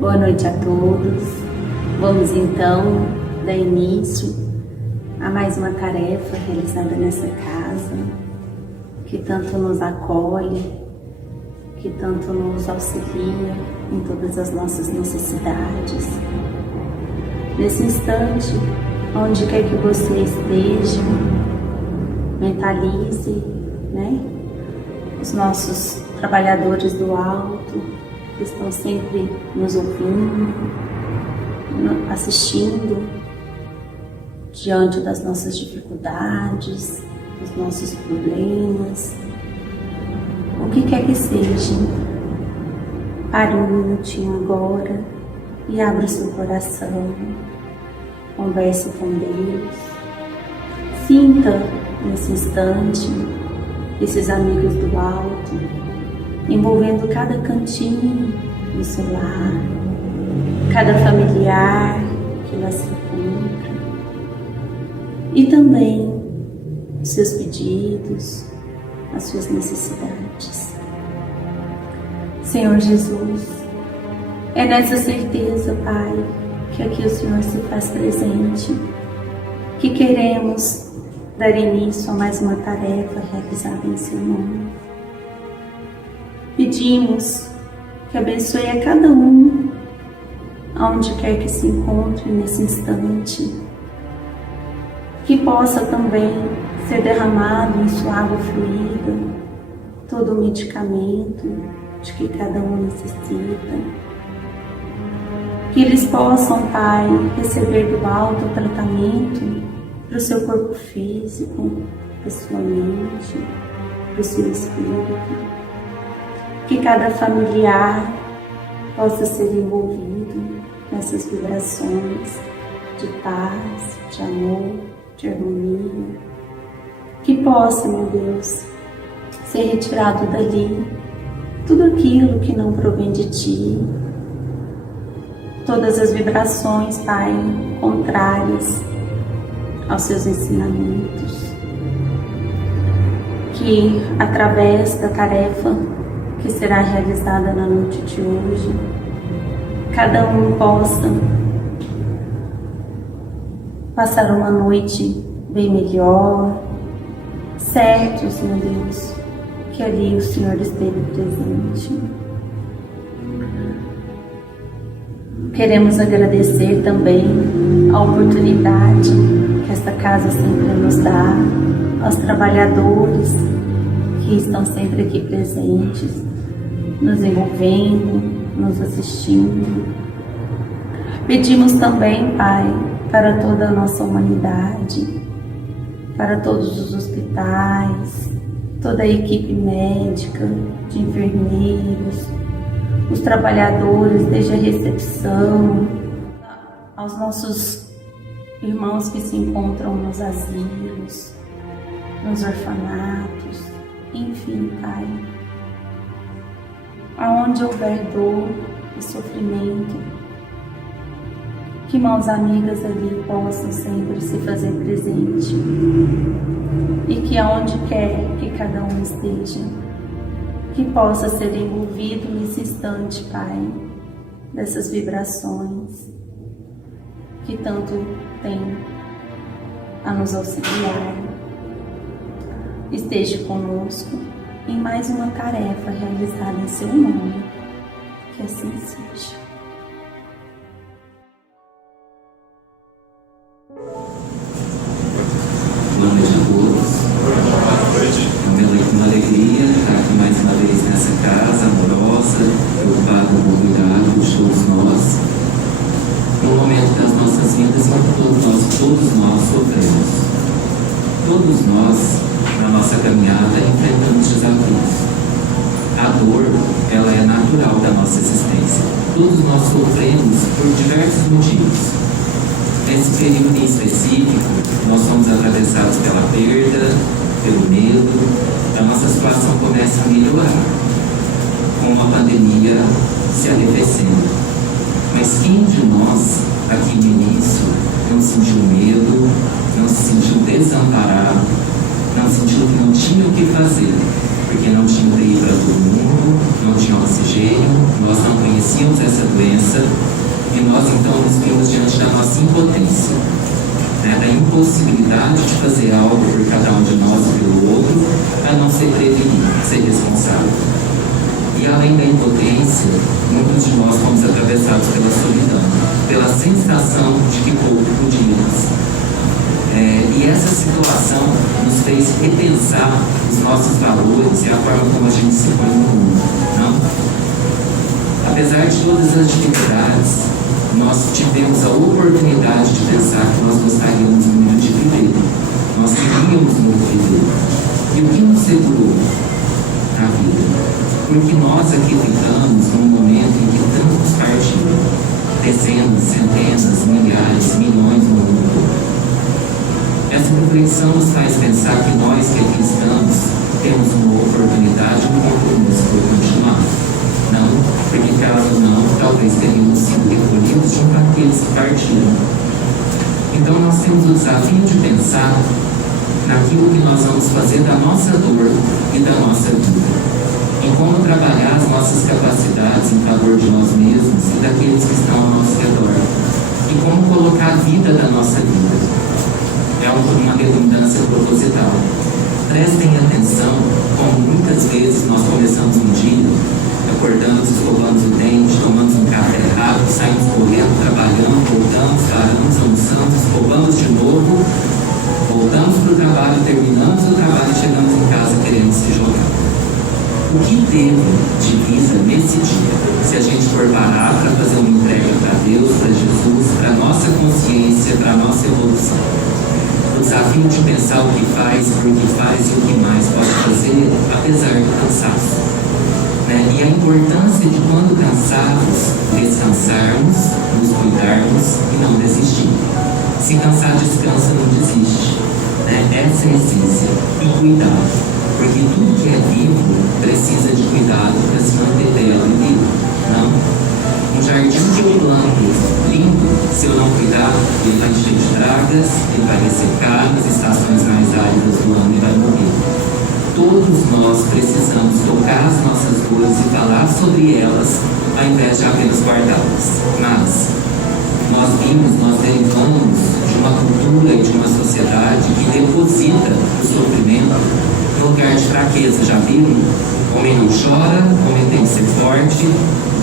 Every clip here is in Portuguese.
Boa noite a todos. Vamos então dar início a mais uma tarefa realizada nessa casa, que tanto nos acolhe, que tanto nos auxilia em todas as nossas necessidades. Nesse instante, onde quer que você esteja, mentalize, os nossos trabalhadores do alto, que estão sempre nos ouvindo, assistindo diante das nossas dificuldades, dos nossos problemas, o que quer que seja. Pare um minutinho agora e abra o seu coração, converse com Deus, sinta nesse instante esses amigos do alto, envolvendo cada cantinho do seu lar, cada familiar que lá se encontra, e também os seus pedidos, as suas necessidades. Senhor Jesus, é nessa certeza, Pai, que aqui o Senhor se faz presente, que queremos dar início a mais uma tarefa realizada em seu nome. Pedimos que abençoe a cada um, aonde quer que se encontre nesse instante, que possa também ser derramado em sua água fluida todo o medicamento de que cada um necessita, que eles possam, Pai, receber do alto o tratamento para o seu corpo físico, para a sua mente, para o seu espírito. Que cada familiar possa ser envolvido nessas vibrações de paz, de amor, de harmonia. Que possa, meu Deus, ser retirado dali tudo aquilo que não provém de Ti, todas as vibrações, Pai, contrárias aos Seus ensinamentos. Que através da tarefa que será realizada na noite de hoje, cada um possa passar uma noite bem melhor, certos, meu Deus, que ali o Senhor esteve presente. Queremos agradecer também a oportunidade que esta casa sempre nos dá, aos trabalhadores que estão sempre aqui presentes, nos envolvendo, nos assistindo. Pedimos também, Pai, para toda a nossa humanidade, para todos os hospitais, toda a equipe médica, de enfermeiros, os trabalhadores desde a recepção, aos nossos irmãos que se encontram nos asilos, nos orfanatos, enfim, Pai, aonde houver dor e sofrimento, que mãos amigas ali possam sempre se fazer presente, e que aonde quer que cada um esteja, que possa ser envolvido nesse instante, Pai, dessas vibrações que tanto tem a nos auxiliar. Esteja conosco em mais uma tarefa realizada em seu nome, que assim seja. Boa noite a todos. É uma alegria estar aqui mais uma vez nessa casa amorosa, preocupada com o cuidado de todos nós, no momento das nossas vidas em que todos nós sofremos. Todos nós, na nossa caminhada, enfrentamos desafios. A dor, ela é natural da nossa existência. Todos nós sofremos por diversos motivos. Nesse período em específico, nós somos atravessados pela perda, pelo medo, a nossa situação começa a melhorar, com uma pandemia se arrefecendo. Mas quem de nós, aqui no início, não sentiu medo, não se sentiu desamparado, não sentiu que não tinha o que fazer? porque não tinha UTI para todo mundo, não tinha oxigênio, nós não conhecíamos essa doença e nós então nos vimos diante da nossa impotência, né, da impossibilidade de fazer algo por cada um de nós e pelo outro, a não ser prevenir, ser responsável. E além da impotência, muitos de nós fomos atravessados pela solidão, pela sensação de que pouco podíamos. E essa situação nos fez repensar os nossos valores e a forma como a gente se põe no mundo, não? Apesar de todas as dificuldades, nós tivemos a oportunidade de pensar que nós gostaríamos muito de viver. Nós queríamos muito viver. E o que nos segurou na vida? Porque nós aqui ficamos num momento em que tantos partiram, dezenas, centenas, milhares, milhões no mundo todo. Essa reflexão nos faz pensar que nós que aqui estamos temos uma oportunidade, um compromisso por continuar. Não, porque caso não, talvez teríamos sido recolhidos junto àqueles que partiram. Então nós temos o desafio de pensar naquilo que nós vamos fazer da nossa dor e da nossa vida. Em como trabalhar as nossas capacidades em favor de nós mesmos e daqueles que estão ao nosso redor. E como colocar a vida da nossa vida. É uma redundância proposital. Prestem atenção como muitas vezes nós começamos um dia, acordamos, escovamos o dente, tomamos um café rápido, saímos correndo, trabalhando, voltamos, paramos, almoçamos, escovamos de novo, voltamos para o trabalho, terminamos o trabalho e chegamos em casa querendo se jogar. O que teve de vida nesse dia, se a gente for parar para fazer uma entrega para Deus, para Jesus, para a nossa consciência, para a nossa evolução? O desafio de pensar o que faz, por que faz e o que mais pode fazer, apesar do cansaço. Né? E a importância de, quando cansados, descansarmos, nos cuidarmos e não desistir. Se cansar, descansa, não desiste. Né? Essa é a essência. E cuidado. Porque tudo que é vivo precisa de cuidado para se manter belo e vivo. Não? Um jardim que eu planto lindo, se eu não cuidar, ele vai encher de pragas, ele vai ressecar nas estações mais áridas do ano e vai morrer. Todos nós precisamos tocar as nossas dores e falar sobre elas, ao invés de apenas guardá-las. Mas nós derivamos de uma cultura e de uma sociedade que deposita o sofrimento no lugar de fraqueza. Já viram? Homem não chora, homem tem que ser forte,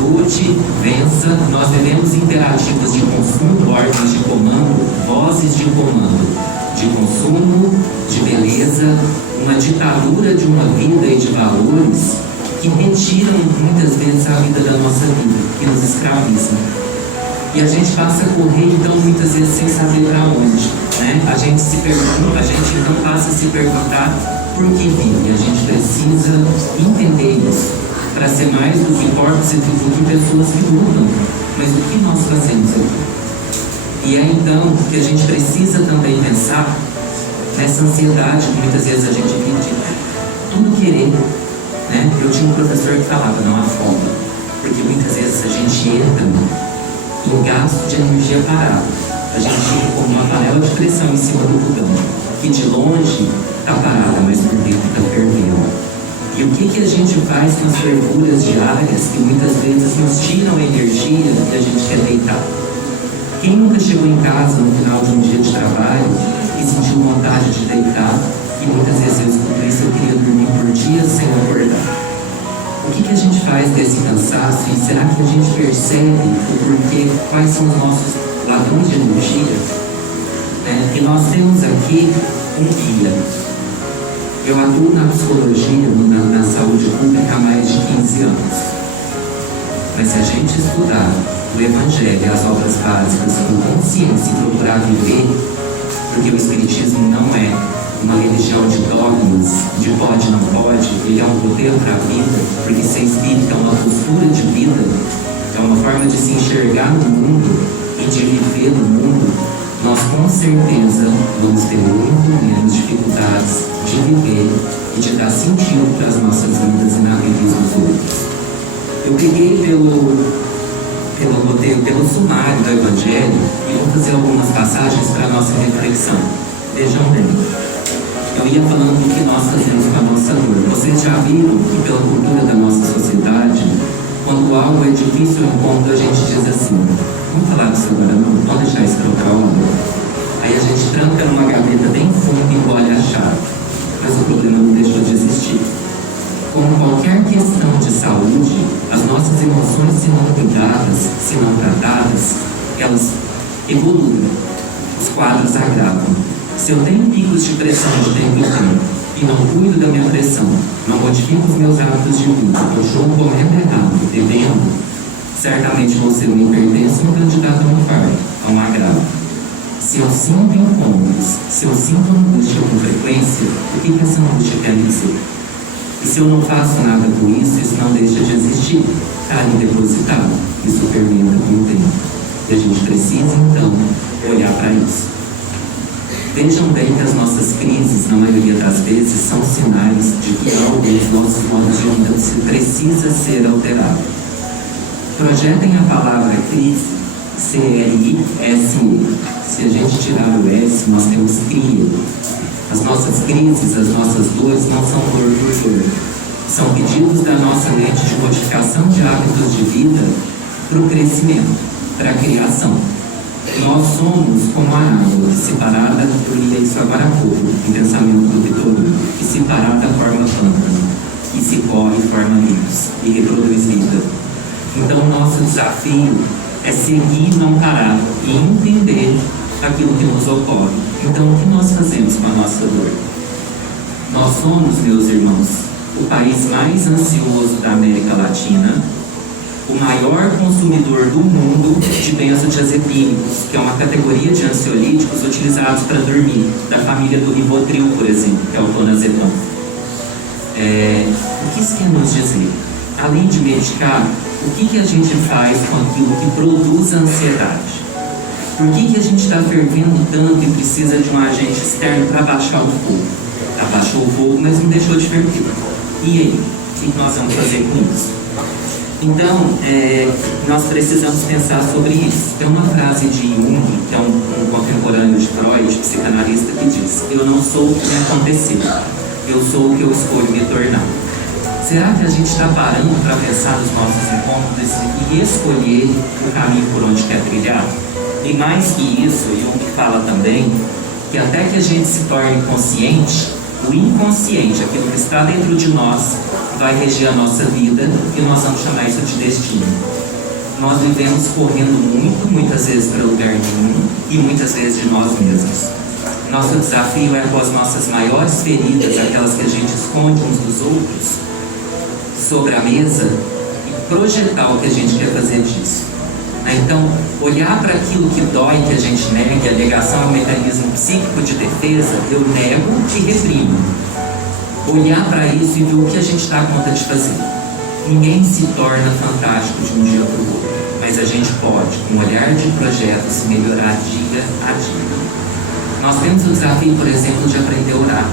lute, vença. Nós vivemos imperativos de consumo, ordens de comando, vozes de comando, de consumo, de beleza, uma ditadura de uma vida e de valores que retiram muitas vezes a vida da nossa vida, que nos escravizam. E a gente passa a correr, então, muitas vezes sem saber para onde. Né? A gente então passa a se perguntar por que vive. A gente precisa entender isso, para ser mais do que corpos e do que pessoas que lutam. Mas o que nós fazemos aqui? E é então que a gente precisa também pensar nessa ansiedade que muitas vezes a gente vive de tudo querer. Né? Eu tinha um professor que falava, não há fome, porque muitas vezes a gente entra em gasto de energia parado. A gente fica como uma panela de pressão em cima do fogão, que de longe está parada, mas por dentro está fervendo. E o que a gente faz com as fervuras diárias que muitas vezes nos tiram a energia e a gente quer deitar? Quem nunca chegou em casa no final de um dia de trabalho e sentiu vontade de deitar? E muitas vezes eu escutei isso, eu queria dormir por dias sem acordar. O que a gente faz desse cansaço? E será que a gente percebe o porquê? Quais são os nossos ladrões de energia? E nós temos aqui um guia. Eu atuo na psicologia, na saúde pública há mais de 15 anos. Mas se a gente estudar o Evangelho e as obras básicas com consciência e procurar viver, porque o Espiritismo não é uma religião de dogmas, de pode, não pode, ele é um roteiro para a vida, porque ser espírita é uma postura de vida, é uma forma de se enxergar no mundo e de viver no mundo. Nós com certeza vamos ter muito menos dificuldades de viver e de dar sentido para as nossas vidas e na vida dos outros. Eu peguei pelo roteiro, pelo sumário do Evangelho e vou fazer algumas passagens para a nossa reflexão. Vejam bem. Eu ia falando do que nós fazemos com a nossa dor. Vocês já viram que pela cultura da nossa sociedade, quando algo é difícil ou incômodo, a gente diz assim: vamos falar disso agora não, vamos deixar isso para outra hora. Aí a gente tranca numa gaveta bem fundo e engole a chave. Mas o problema não deixou de existir. Como qualquer questão de saúde, as nossas emoções, se não cuidadas, se não tratadas, elas evoluem, os quadros agravam. Se eu tenho picos de pressão de tempo em tempo e não cuido da minha pressão, não modifico os meus hábitos de vida, estou comendo errado, bebendo, certamente vou ser um hipertenso e um candidato a um infarto, a um agravo. Se eu sinto incômodos, se eu sinto angústia com frequência, o que essa angústia quer dizer? E se eu não faço nada com isso, isso não deixa de existir, está ali depositado, isso fermenta com o tempo. E a gente precisa, então, olhar para isso. Vejam bem que as nossas crises, na maioria das vezes, são sinais de que algo dos nossos modos de vida precisa ser alterado. Projetem a palavra crise, C-R-I-S-E. Se a gente tirar o S, nós temos cria. As nossas crises, as nossas dores não são dor por dor. São pedidos da nossa mente de modificação de hábitos de vida para o crescimento, para a criação. Nós somos como a água, que separada, eu li isso agora há pouco, em pensamento do Vitor, que separada forma pântano, e se corre forma rios, e reproduz vida. Então o nosso desafio é seguir e não parar, e entender aquilo que nos ocorre. Então o que nós fazemos com a nossa dor? Nós somos, meus irmãos, o país mais ansioso da América Latina, o maior consumidor do mundo de benzodiazepínicos, que é uma categoria de ansiolíticos utilizados para dormir, da família do Rivotril, por exemplo, que é o clonazepam. O que isso quer nos dizer? Além de medicar, o que a gente faz com aquilo que produz a ansiedade? Por que a gente está fervendo tanto e precisa de um agente externo para baixar o fogo? Abaixou o fogo, mas não deixou de ferver. E aí? O que nós vamos fazer com isso? Então, nós precisamos pensar sobre isso. Tem uma frase de Jung, que é um contemporâneo de Freud, psicanalista, que diz: eu não sou o que me aconteceu, eu sou o que eu escolho me tornar. Será que a gente está parando para pensar nos nossos incômodos e escolher o caminho por onde quer trilhar? E mais que isso, Jung fala também que até que a gente se torne consciente, o inconsciente, aquilo que está dentro de nós, vai reger a nossa vida e nós vamos chamar isso de destino. Nós vivemos correndo muito, muitas vezes para lugar nenhum e muitas vezes de nós mesmos. Nosso desafio é com as nossas maiores feridas, aquelas que a gente esconde uns dos outros, sobre a mesa e projetar o que a gente quer fazer disso. Então, olhar para aquilo que dói, que a gente nega, a negação é um mecanismo psíquico de defesa, eu nego e reprimo. Olhar para isso e ver o que a gente está a conta de fazer. Ninguém se torna fantástico de um dia para o outro, mas a gente pode, com um olhar de projeto, se melhorar dia a dia. Nós temos o desafio, por exemplo, de aprender a orar.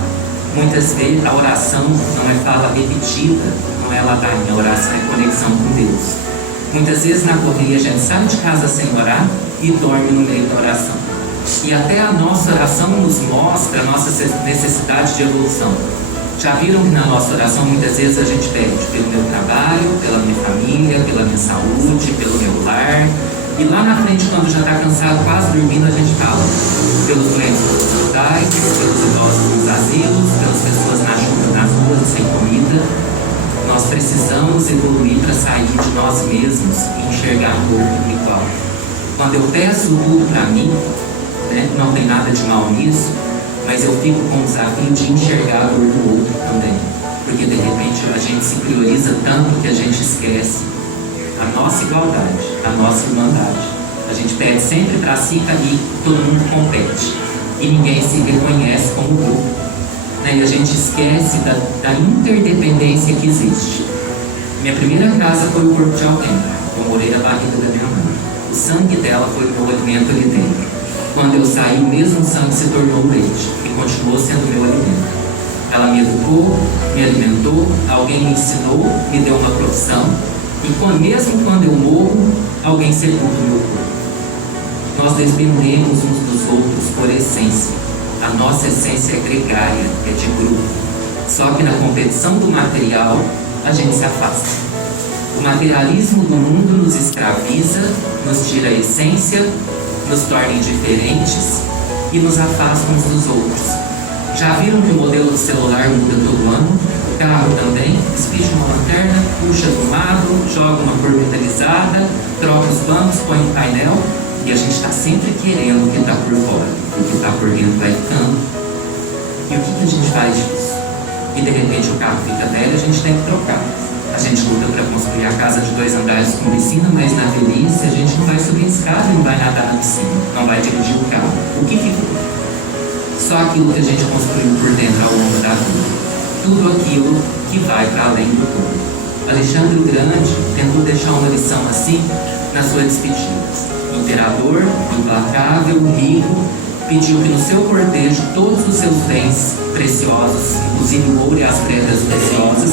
Muitas vezes a oração não é fala repetida, não é ladainha, a oração é conexão com Deus. Muitas vezes na correria a gente sai de casa sem orar e dorme no meio da oração. E até a nossa oração nos mostra a nossa necessidade de evolução. Já viram que na nossa oração muitas vezes a gente pede pelo meu trabalho, pela minha família, pela minha saúde, pelo meu lar. E lá na frente, quando já está cansado, quase dormindo, a gente fala pelos doentes dos hospitais, pelos idosos nos asilos, pelas pessoas nas ruas sem comida. Nós precisamos evoluir para sair de nós mesmos e enxergar o outro igual. Quando eu peço tudo para mim, não tem nada de mal nisso, mas eu fico com o desafio de enxergar a dor do outro também. Porque de repente a gente se prioriza tanto que a gente esquece a nossa igualdade, a nossa irmandade. A gente pede sempre para si e todo mundo compete. E ninguém se reconhece como grupo. E a gente esquece da interdependência que existe. Minha primeira casa foi o corpo de alguém. Eu morei na barriga da minha mãe. O sangue dela foi o meu alimento ali dentro. Quando eu saí, o mesmo sangue se tornou leite e continuou sendo meu alimento. Ela me educou, me alimentou, alguém me ensinou, me deu uma profissão. E mesmo quando eu morro, alguém sepulta o meu corpo. Nós dependemos uns dos outros por essência. A nossa essência é gregária, é de grupo. Só que na competição do material, a gente se afasta. O materialismo do mundo nos escraviza, nos tira a essência, nos torna indiferentes e nos afasta uns dos outros. Já viram que o modelo do celular muda todo ano? O carro também, espicha uma lanterna, puxa do lado, joga uma cor metalizada, troca os bancos, põe um painel e a gente está sempre querendo o que está por fora. O que está por dentro vai ficando. E o que a gente faz disso? E de repente o carro fica velho, a gente tem que trocar. A gente luta para construir a casa de 2 andares com piscina, mas na velhice a gente não vai subir a escada e não vai nadar na piscina, não vai dirigir o carro. O que ficou? Só aquilo que a gente construiu por dentro ao longo da vida. Tudo aquilo que vai para além do todo. Alexandre o Grande tentou deixar uma lição assim na sua despedida. Imperador, implacável, rico, pediu que no seu cortejo todos os seus bens preciosos, inclusive o ouro e as pedras preciosas,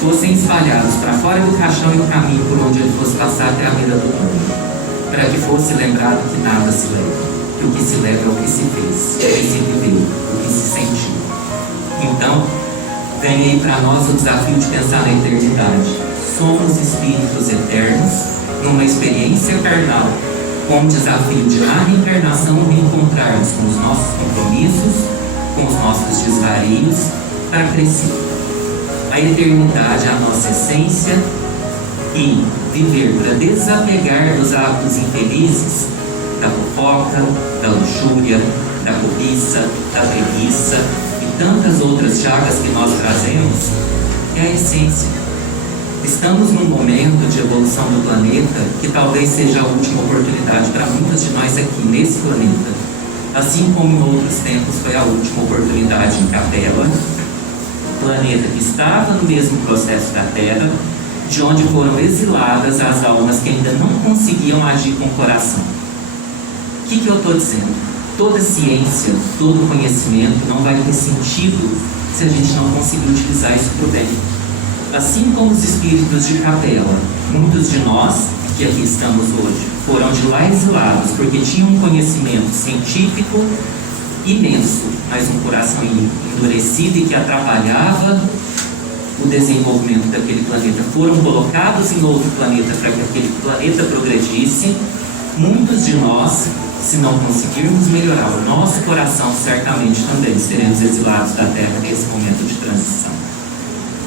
fossem espalhados para fora do caixão e o caminho por onde ele fosse passar até a mira do mundo, para que fosse lembrado que nada se leva, que o que se leva é o que se fez, o que se viveu, o que se sentiu. Então, ganhei para nós o desafio de pensar na eternidade. Somos espíritos eternos numa experiência carnal, com o desafio de na reencarnação reencontrarmos com os nossos compromissos, com os nossos desvarios, para crescer. A eternidade é a nossa essência e viver para desapegar dos hábitos infelizes, da fofoca, da luxúria, da cobiça, da preguiça e tantas outras chagas que nós trazemos, é a essência. Estamos num momento de evolução do planeta que talvez seja a última oportunidade para muitos de nós aqui nesse planeta. Assim como em outros tempos foi a última oportunidade em Capela, planeta que estava no mesmo processo da Terra, de onde foram exiladas as almas que ainda não conseguiam agir com o coração. O que eu estou dizendo? Toda ciência, todo conhecimento não vai ter sentido se a gente não conseguir utilizar isso para o bem. Assim como os espíritos de Capela, muitos de nós que aqui estamos hoje foram de lá exilados porque tinham um conhecimento científico imenso, mas um coração endurecido e que atrapalhava o desenvolvimento daquele planeta. Foram colocados em outro planeta para que aquele planeta progredisse. Muitos de nós, se não conseguirmos melhorar o nosso coração, certamente também seremos exilados da Terra nesse momento de transição.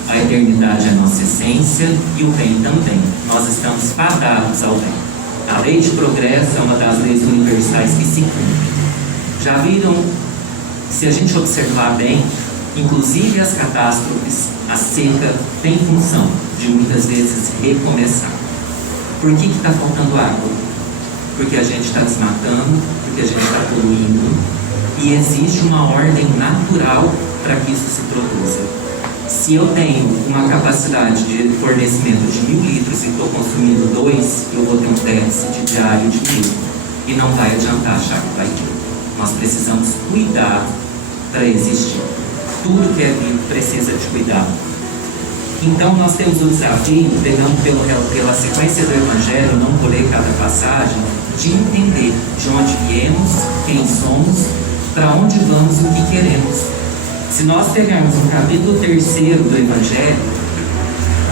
A eternidade é a nossa essência e o bem também. Nós estamos fadados ao bem. A lei de progresso é uma das leis universais que se cumpre. Já viram, se a gente observar bem, inclusive as catástrofes, a seca tem função de muitas vezes recomeçar. Por que está faltando água? Porque a gente está desmatando, porque a gente está poluindo, e existe uma ordem natural para que isso se produza. Se eu tenho uma capacidade de fornecimento de 1000 litros e estou consumindo 2, eu vou ter um déficit diário de 1000. E não vai adiantar achar que vai ter. Nós precisamos cuidar para existir. Tudo que é vivo precisa de cuidado. Então nós temos o desafio, pegando pela sequência do Evangelho, não vou ler cada passagem, de entender de onde viemos, quem somos, para onde vamos e o que queremos. Se nós pegarmos o capítulo 3º do Evangelho,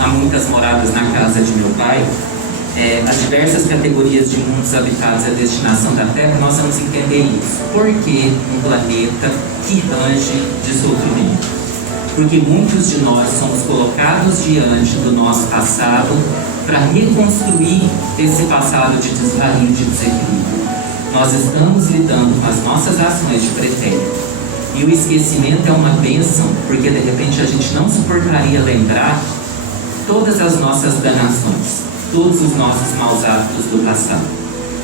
há muitas moradas na casa de meu pai, as diversas categorias de mundos habitados e a destinação da Terra, nós vamos entender isso. Por que um planeta que range de sofrimento? Porque muitos de nós somos colocados diante do nosso passado para reconstruir esse passado de desvario, de desequilíbrio. Nós estamos lidando com as nossas ações de pretérito. E o esquecimento é uma bênção, porque de repente a gente não suportaria lembrar todas as nossas danações, todos os nossos maus hábitos do passado.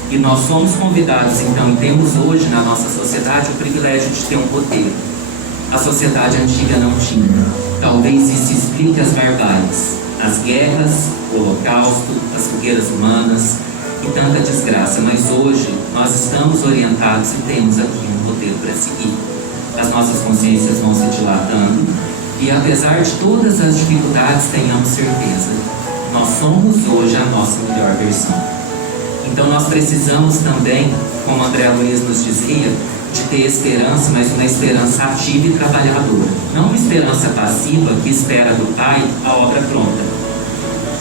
E nós somos convidados, então, e temos hoje na nossa sociedade o privilégio de ter um roteiro. A sociedade antiga não tinha. Talvez isso explique as barbáries, as guerras, o holocausto, as fogueiras humanas e tanta desgraça. Mas hoje nós estamos orientados e temos aqui um roteiro para seguir. As nossas consciências vão se dilatando e, apesar de todas as dificuldades, tenhamos certeza, nós somos hoje a nossa melhor versão. Então nós precisamos também, como André Luiz nos dizia, de ter esperança, mas uma esperança ativa e trabalhadora. Não uma esperança passiva que espera do Pai a obra pronta.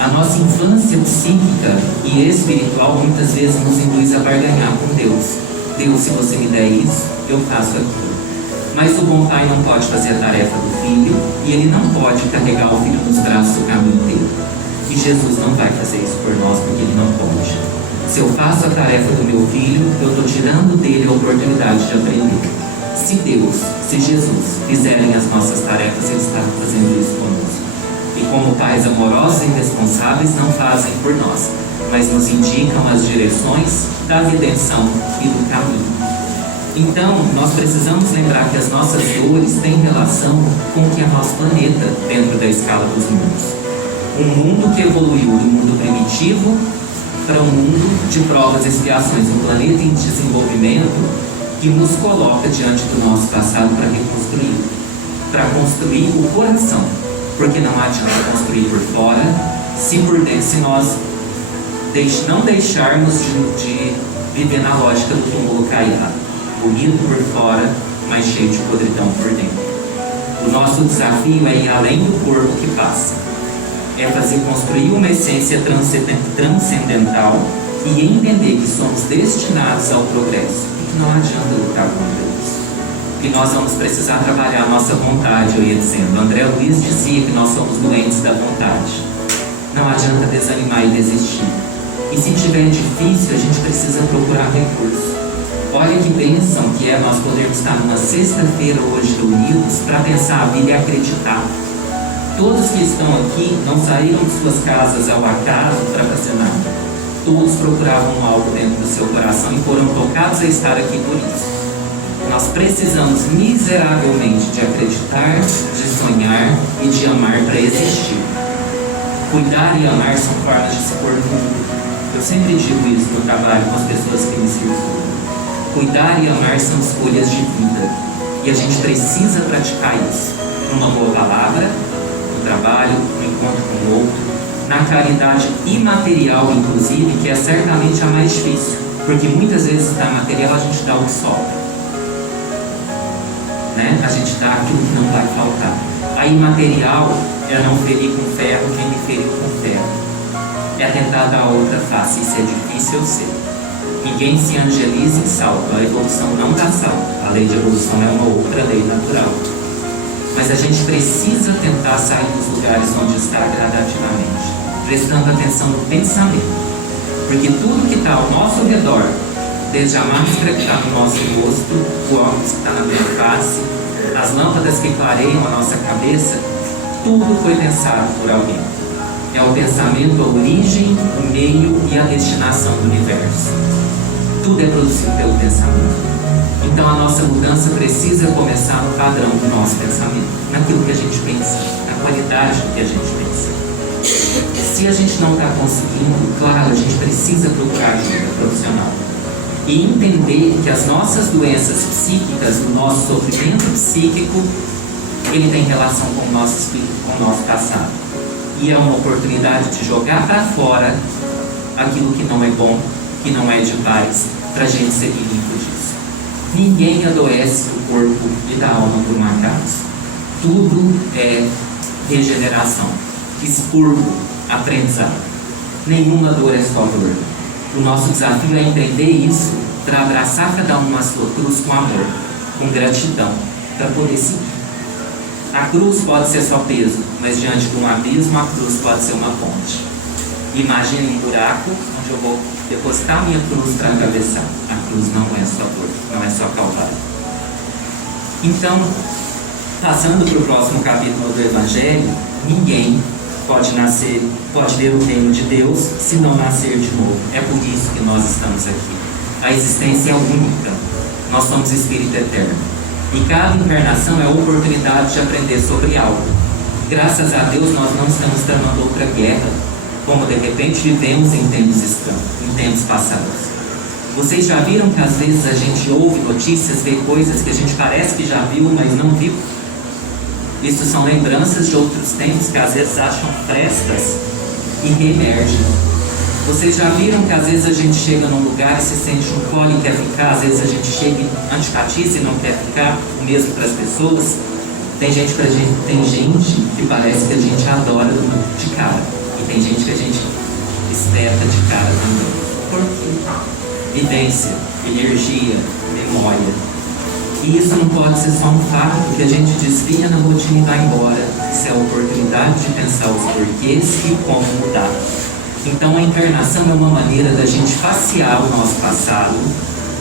A nossa infância psíquica e espiritual muitas vezes nos induz a barganhar com Deus. Deus, se você me der isso, eu faço aquilo. Mas o bom pai não pode fazer a tarefa do filho e ele não pode carregar o filho nos braços o caminho inteiro. E Jesus não vai fazer isso por nós porque ele não pode. Se eu faço a tarefa do meu filho, eu estou tirando dele a oportunidade de aprender. Se Deus, se Jesus fizerem as nossas tarefas, ele está fazendo isso conosco. E como pais amorosos e responsáveis não fazem por nós, mas nos indicam as direções da redenção e do caminho. Então, nós precisamos lembrar que as nossas dores têm relação com o que é nosso planeta dentro da escala dos mundos. Um mundo que evoluiu do mundo primitivo para um mundo de provas e expiações, um planeta em desenvolvimento que nos coloca diante do nosso passado para reconstruir, para construir o coração, porque não adianta construir por fora, se por dentro, se nós não deixarmos de viver na lógica do túmulo caiado, bonito por fora, mas cheio de podridão por dentro. O nosso desafio é ir além do corpo que passa, é fazer construir uma essência transcendental e entender que somos destinados ao progresso e que não adianta lutar contra isso. E nós vamos precisar trabalhar a nossa vontade, eu ia dizendo. André Luiz dizia que nós somos doentes da vontade. Não adianta desanimar e desistir. E se tiver difícil, a gente precisa procurar recurso. Olha que bênção que é nós podermos estar numa sexta-feira hoje reunidos para pensar a vida e acreditar. Todos que estão aqui não saíram de suas casas ao acaso para fazer nada. Todos procuravam algo dentro do seu coração e foram tocados a estar aqui por isso. Nós precisamos miseravelmente de acreditar, de sonhar e de amar para existir. Cuidar e amar são formas de se pôr no mundo. Eu sempre digo isso no trabalho com as pessoas que me circundam. Cuidar e amar são escolhas de vida. E a gente precisa praticar isso. Numa boa palavra, no trabalho, no encontro com o outro, na caridade imaterial, inclusive, que é certamente a mais difícil. Porque muitas vezes na material a gente dá o que sobra. Né? A gente dá aquilo que não vai faltar. A imaterial é não ferir com ferro quem me feriu com ferro. É tentar dar outra face. Isso é difícil, eu sei. Ninguém se angeliza em salto. A evolução não dá salto. A lei de evolução é uma outra lei natural. Mas a gente precisa tentar sair dos lugares onde está gradativamente, prestando atenção no pensamento. Porque tudo que está ao nosso redor, desde a máscara que está no nosso rosto, o óculos que está na minha face, as lâmpadas que clareiam a nossa cabeça, tudo foi pensado por alguém. É o pensamento a origem, o meio e a destinação do universo. Tudo é produzido pelo pensamento. Então a nossa mudança precisa começar no padrão do nosso pensamento, naquilo que a gente pensa, na qualidade do que a gente pensa. Se a gente não está conseguindo, claro, a gente precisa procurar ajuda profissional. E entender que as nossas doenças psíquicas, o nosso sofrimento psíquico, ele tem relação com o nosso espírito, com o nosso passado. E é uma oportunidade de jogar para fora aquilo que não é bom, que não é de paz, para a gente ser limpo disso. Ninguém adoece do corpo e da alma por um acaso. Tudo é regeneração, expurgo, aprendizado. Nenhuma dor é só dor. O nosso desafio é entender isso para abraçar cada um a sua cruz com amor, com gratidão, para poder seguir. A cruz pode ser só peso, mas diante de um abismo, a cruz pode ser uma ponte. Imagine um buraco onde eu vou depositar a minha cruz para atravessar. A cruz não é só dor, não é só calvário. Então, passando para o próximo capítulo do Evangelho, ninguém pode ver o reino de Deus se não nascer de novo. É por isso que nós estamos aqui. A existência é única. Nós somos espírito eterno. E cada encarnação é a oportunidade de aprender sobre algo. Graças a Deus nós não estamos tramando outra guerra, como de repente vivemos em tempos estranhos, em tempos passados. Vocês já viram que às vezes a gente ouve notícias, vê coisas que a gente parece que já viu, mas não viu? Isso são lembranças de outros tempos que às vezes acham frestas e reemergem. Vocês já viram que às vezes a gente chega num lugar e se sente um colo e quer ficar, às vezes a gente chega e antipatiza e não quer ficar, o mesmo para as pessoas? Tem gente que parece que a gente adora de cara, e tem gente que a gente espeta de cara também. Por quê? Vivência, energia, memória. E isso não pode ser só um fato que a gente desvia na rotina e vai embora. Isso é a oportunidade de pensar os porquês e como mudar. Então a encarnação é uma maneira da gente facear o nosso passado,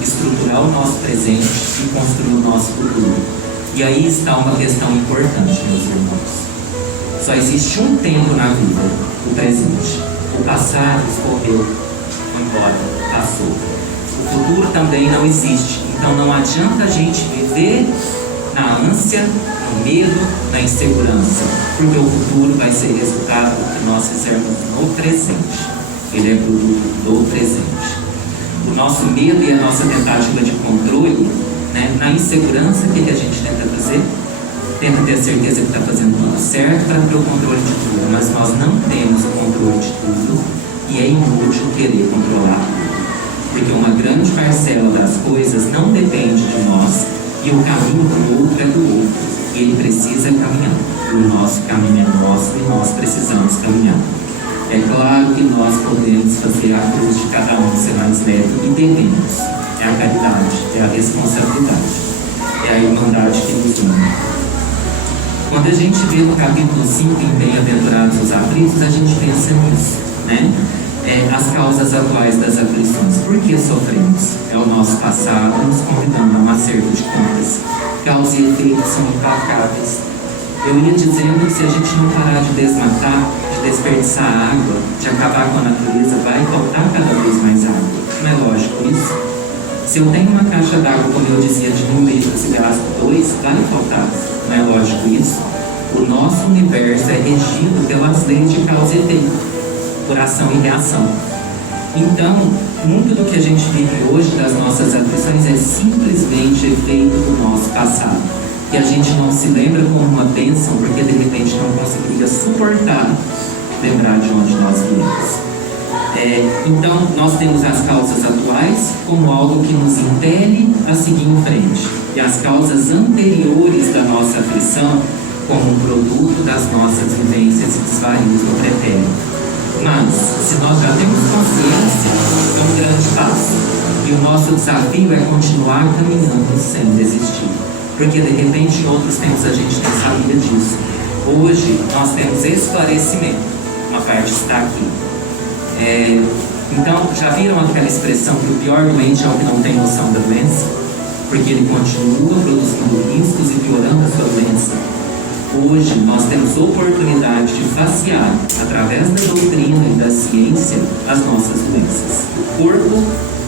estruturar o nosso presente e construir o nosso futuro. E aí está uma questão importante, meus irmãos. Só existe um tempo na vida, o presente. O passado escorreu, foi embora, passou. O futuro também não existe. Então não adianta a gente viver na ânsia, no medo, na insegurança, porque o futuro vai ser resultado do que nós fizermos no presente. Ele é produto do presente. O nosso medo e a nossa tentativa de controle, né, na insegurança, o que a gente tenta fazer? Tenta ter a certeza que está fazendo tudo certo para ter o controle de tudo, mas nós não temos o controle de tudo e é inútil querer controlar tudo. Porque uma grande parcela das coisas não depende de nós e o caminho do outro é do outro. E ele precisa caminhar. O nosso caminho é nosso e nós precisamos caminhar. É claro que nós podemos fazer a cruz de cada um ser mais leve e devemos. É a caridade, é a responsabilidade, é a irmandade que nos une. Quando a gente vê no capítulo 5 em Bem-aventurados os aflitos, a gente pensa nisso, né? As causas atuais das aflições. Por que sofremos? É o nosso passado nos convidando a um acerto de contas. Causa e efeito são implacáveis. Eu ia dizendo que se a gente não parar de desmatar, de desperdiçar água, de acabar com a natureza, vai faltar cada vez mais água. Não é lógico isso? Se eu tenho uma caixa d'água, como eu dizia, de 1 litro e gasto 2, vai faltar. Não é lógico isso? O nosso universo é regido pelas leis de causa e efeito, por ação e reação. Então, muito do que a gente vive hoje das nossas aflições é simplesmente efeito do nosso passado, que a gente não se lembra como uma bênção, porque de repente não conseguiria suportar lembrar de onde nós viemos. Então, nós temos as causas atuais como algo que nos impele a seguir em frente, e as causas anteriores da nossa aflição como um produto das nossas vivências e desvarios no pretérito. Mas, se nós já temos consciência, é um grande passo. E o nosso desafio é continuar caminhando sem desistir. Porque, de repente, em outros tempos a gente não sabia disso. Hoje, nós temos esclarecimento. Uma parte está aqui. Então, já viram aquela expressão que o pior doente é o que não tem noção da doença? Porque ele continua produzindo riscos e piorando a sua doença. Hoje nós temos oportunidade de facear, através da doutrina e da ciência, as nossas doenças, do corpo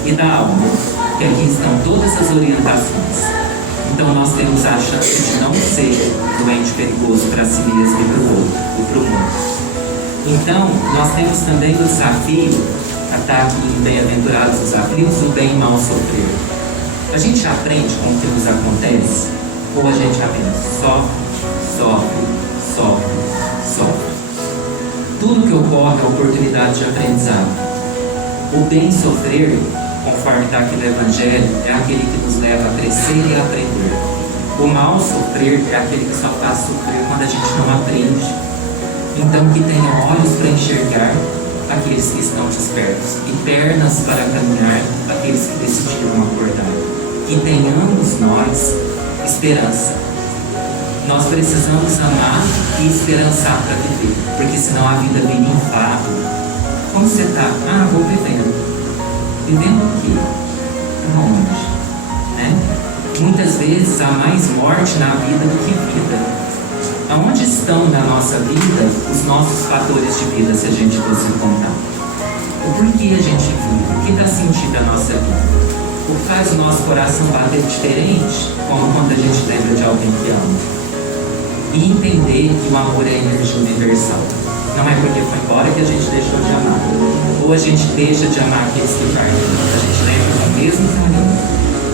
e da alma, que aqui estão todas as orientações. Então nós temos a chance de não ser doente perigoso para si mesmo e para o outro, ou para o mundo. Então nós temos também o desafio, está aqui em Bem-aventurados os aflitos, o bem e mal sofrer. A gente aprende com o que nos acontece, ou a gente apenas sofre? Sofre. Tudo que ocorre é oportunidade de aprendizado. O bem sofrer, conforme está aqui no Evangelho, é aquele que nos leva a crescer e a aprender. O mal sofrer é aquele que só faz sofrer quando a gente não aprende. Então, que tenham olhos para enxergar aqueles que estão despertos e pernas para caminhar aqueles que decidiram acordar. Que tenhamos nós esperança. Nós precisamos amar e esperançar para viver, porque senão a vida vira enfado. Como você está? Vou vivendo. Vivendo o quê? Aonde? Né? Muitas vezes há mais morte na vida do que vida. Aonde estão na nossa vida os nossos fatores de vida, se a gente fosse contar? O porquê a gente vive? O que dá sentido à nossa vida? O que faz o nosso coração bater diferente, como quando a gente lembra de alguém que ama? E entender que o amor é energia universal. Não é porque foi embora que a gente deixou de amar. Ou a gente deixa de amar aqueles que partem. A gente lembra do mesmo carinho.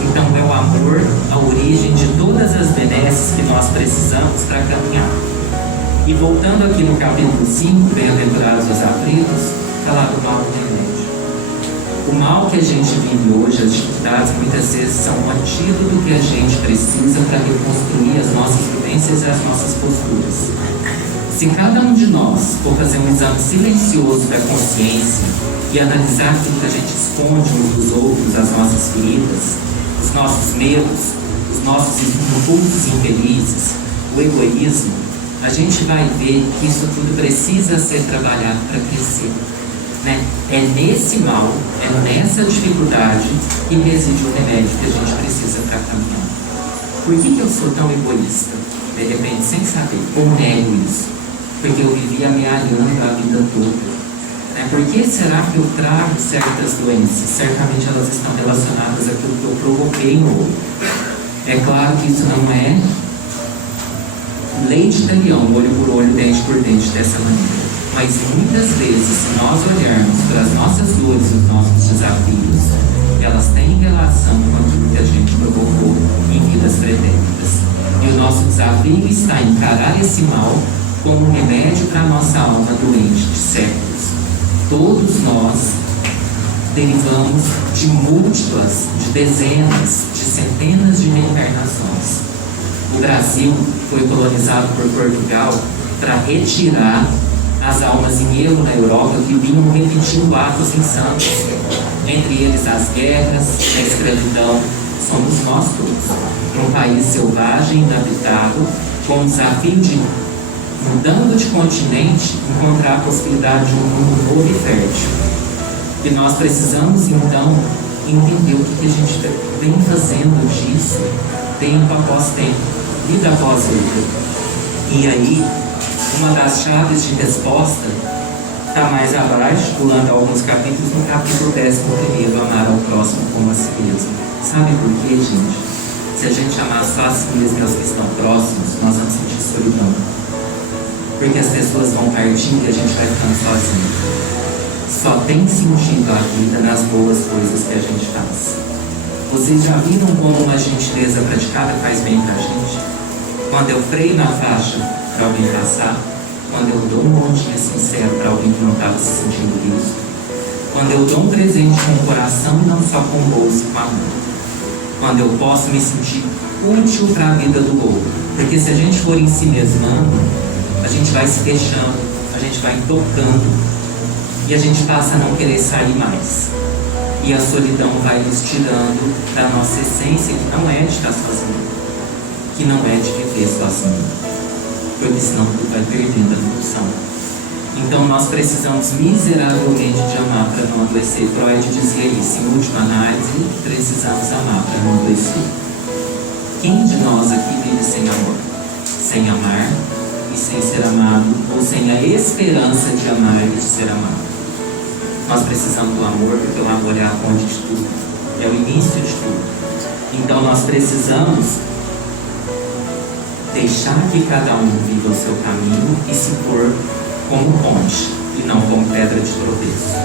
Então é o amor a origem de todas as benesses que nós precisamos para caminhar. E voltando aqui no capítulo 5, Bem-aventurados os aflitos, está lá do mal do remédio. O mal que a gente vive hoje, as dificuldades, muitas vezes são um antídoto que a gente precisa para reconstruir as nossas vivências e as nossas posturas. Se cada um de nós for fazer um exame silencioso da consciência e analisar aquilo que a gente esconde uns dos outros, as nossas feridas, os nossos medos, os nossos impulsos infelizes, o egoísmo, a gente vai ver que isso tudo precisa ser trabalhado para crescer. Né? É nesse mal, é nessa dificuldade que reside o remédio que a gente precisa para caminhar. Por que eu sou tão egoísta? De repente, sem saber, ou nego isso? Porque eu vivi ameaçando a vida toda. Né? Por que será que eu trago certas doenças? Certamente elas estão relacionadas àquilo que eu provoquei no outro. É claro que isso não é lei de talião, olho por olho, dente por dente, dessa maneira. Mas muitas vezes, se nós olharmos para as nossas dores e os nossos desafios, elas têm relação com aquilo que a gente provocou em vidas pretéritas. E o nosso desafio está em encarar esse mal como um remédio para a nossa alma doente de séculos. Todos nós derivamos de múltiplas, de dezenas, de centenas de reencarnações. O Brasil foi colonizado por Portugal para retirar as almas em erro na Europa que vinham repetindo atos insanos, entre eles as guerras, a escravidão. Somos nós todos, um país selvagem, inabitado, com o desafio de, mudando de continente, encontrar a possibilidade de um mundo novo e fértil. E nós precisamos então entender o que a gente vem fazendo disso tempo após tempo, vida após vida. E aí, uma das chaves de resposta está mais abaixo, pulando alguns capítulos, no capítulo 11, amar ao próximo como a si mesmo. Sabe por quê, gente? Se a gente amar só a si mesmo e aos que estão próximos, nós vamos sentir solidão. Porque as pessoas vão partindo e a gente vai ficando sozinho. Só tem sentido a vida nas boas coisas que a gente faz. Vocês já viram como uma gentileza praticada faz bem pra gente? Quando eu freio na faixa para alguém passar, quando eu dou um bom dia sincero para alguém que não estava se sentindo visto, quando eu dou um presente com o coração e não só com o bolso e com a mão, quando eu posso me sentir útil para a vida do outro. Porque se a gente for em si mesmando, a gente vai se fechando, a gente vai tocando e a gente passa a não querer sair mais. E a solidão vai nos tirando da nossa essência, que não é de estar sozinho, que não é de viver sozinho, porque senão tudo vai perdendo a função. Então nós precisamos miseravelmente de amar para não adoecer. Freud dizia isso, em última análise, precisamos amar para não adoecer. Quem de nós aqui vive sem amor? Sem amar e sem ser amado, ou sem a esperança de amar e de ser amado? Nós precisamos do amor, porque o amor é a fonte de tudo, é o início de tudo. Então nós precisamos deixar que cada um viva o seu caminho e se pôr como ponte e não como pedra de tropeço.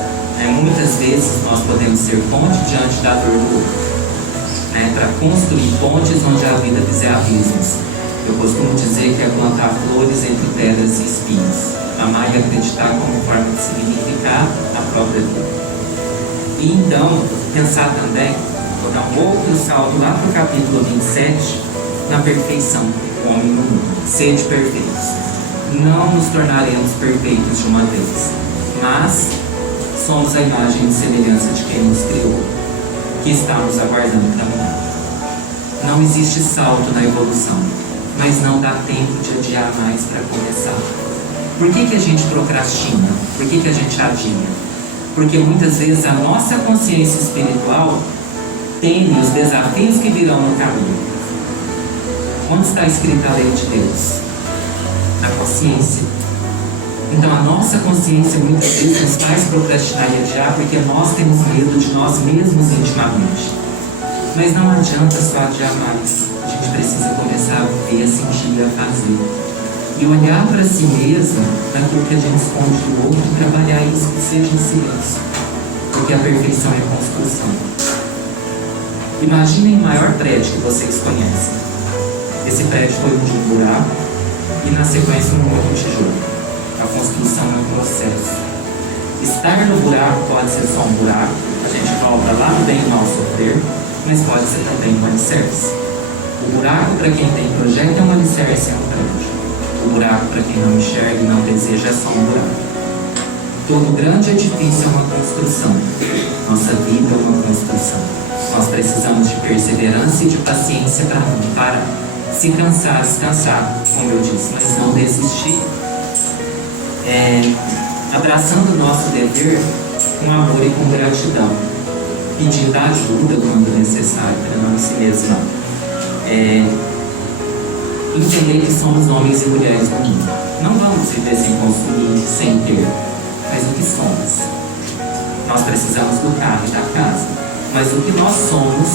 Muitas vezes nós podemos ser ponte diante da dor do outro, para construir pontes onde a vida fizer abismos. Eu costumo dizer que é plantar flores entre pedras e espinhos, amar e acreditar como forma de significar a própria vida. E então, pensar também, vou dar um outro salto lá para o capítulo 27, na perfeição do homem no mundo. Sede perfeitos. Não nos tornaremos perfeitos de uma vez, mas somos a imagem e semelhança de quem nos criou, que está nos aguardando caminhar. Não existe salto na evolução, mas não dá tempo de adiar mais para começar. Por que a gente procrastina? Por que a gente adia? Porque muitas vezes a nossa consciência espiritual teme os desafios que virão no caminho. Onde está escrita a lei de Deus? Na consciência. Então a nossa consciência muitas vezes nos faz procrastinar e adiar porque nós temos medo de nós mesmos intimamente. Mas não adianta só adiar mais. A gente precisa começar a ver, a sentir e a fazer. E olhar para si mesmo, naquilo que a gente esconde do outro, e trabalhar isso que seja em silêncio. Porque a perfeição é construção. Imaginem o maior prédio que vocês conhecem. Esse prédio foi um buraco e na sequência um outro tijolo. A construção é um processo. Estar no buraco pode ser só um buraco, A gente volta lá no bem e mal sofrer, mas pode ser também um alicerce. O buraco para quem tem projeto é um alicerce, é um prédio. O buraco para quem não enxerga e não deseja é só um buraco. Todo grande edifício é uma construção. Nossa vida é uma construção. Nós precisamos de perseverança e de paciência para não parar. Se cansar, descansar, como eu disse, mas não desistir. Abraçando o nosso dever com amor e com gratidão. Pedindo ajuda quando necessário, para não se mesmar. Entender que somos homens e mulheres do mundo. Não vamos viver sem consumir, sem ter, mas o que somos. Nós precisamos do carro e da casa, mas o que nós somos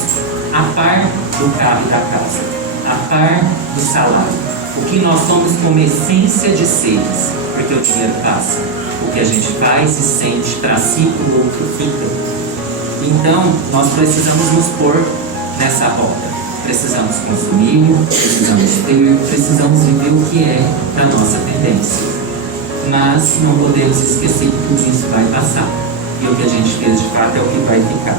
a par do carro e da casa, a par do salário. O que nós somos como essência de seres, porque o dinheiro passa. O que a gente faz e sente para si, para o outro fica. Então, nós precisamos nos pôr nessa roda. Precisamos consumir, precisamos ter, precisamos viver o que é da nossa tendência. Mas não podemos esquecer que tudo isso vai passar. E o que a gente fez de fato é o que vai ficar.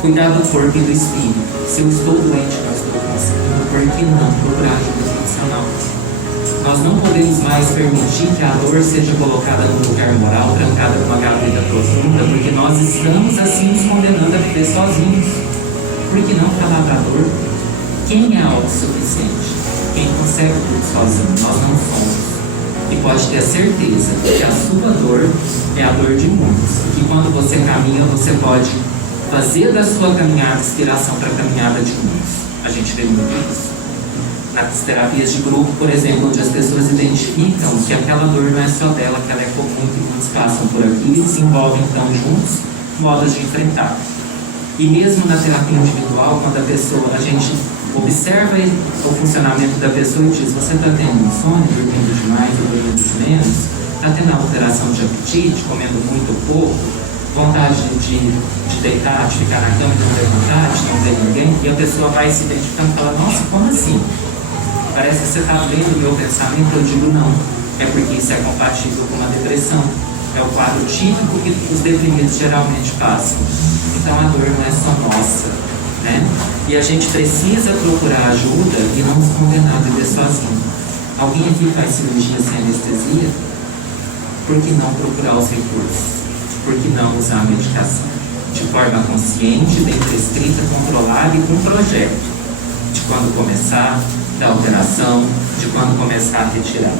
Cuidar do corpo e do espírito. Se eu estou doente, não estou conseguindo, por que não procurar ajuda profissional? Nós não podemos mais permitir que a dor seja colocada num lugar moral, trancada numa gaveta profunda, porque nós estamos assim nos condenando a viver sozinhos. Por que não falar da dor? Quem é autossuficiente? Quem consegue tudo sozinho? Nós não somos. E pode ter certeza que a sua dor é a dor de muitos. E que quando você caminha, você pode fazer da sua caminhada inspiração para a caminhada de muitos. A gente vê muito isso. Nas terapias de grupo, por exemplo, onde as pessoas identificam que aquela dor não é só dela, que ela é comum, que muitos passam por aqui e desenvolvem então juntos modos de enfrentar. E mesmo na terapia individual, quando a gente observa o funcionamento da pessoa e diz: você está tendo insônia, dormindo demais ou dormindo de menos, está tendo alteração de apetite, comendo muito ou pouco, vontade de deitar, de ficar na cama e não levantar, de não ver ninguém, e a pessoa vai se identificando e fala: nossa, como assim? Parece que você está lendo o meu pensamento. Eu digo: não, é porque isso é compatível com uma depressão. É o quadro típico que os deprimidos geralmente passam. Então a dor não é só nossa, né? E a gente precisa procurar ajuda e não se condenar a viver sozinho. Alguém aqui faz cirurgia sem anestesia? Por que não procurar os recursos? Por que não usar a medicação? De forma consciente, bem prescrita, controlada e com projeto. De quando começar, da alteração, de quando começar a retirar.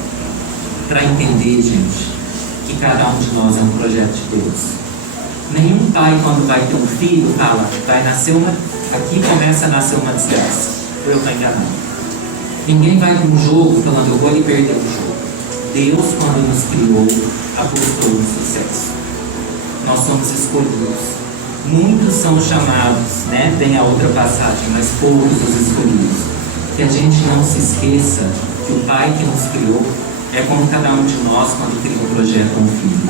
Para entender, gente, que cada um de nós é um projeto de Deus. Nenhum pai, quando vai ter um filho, fala: vai nascer aqui começa a nascer uma desgraça. Ou eu estou enganado? Ninguém vai para um jogo falando: eu vou lhe perder o jogo. Deus, quando nos criou, apostou no sucesso. Nós somos escolhidos. Muitos são chamados, né? Tem a outra passagem, mas poucos os escolhidos. Que a gente não se esqueça que o Pai que nos criou é como cada um de nós quando cria um projeto ou um filho.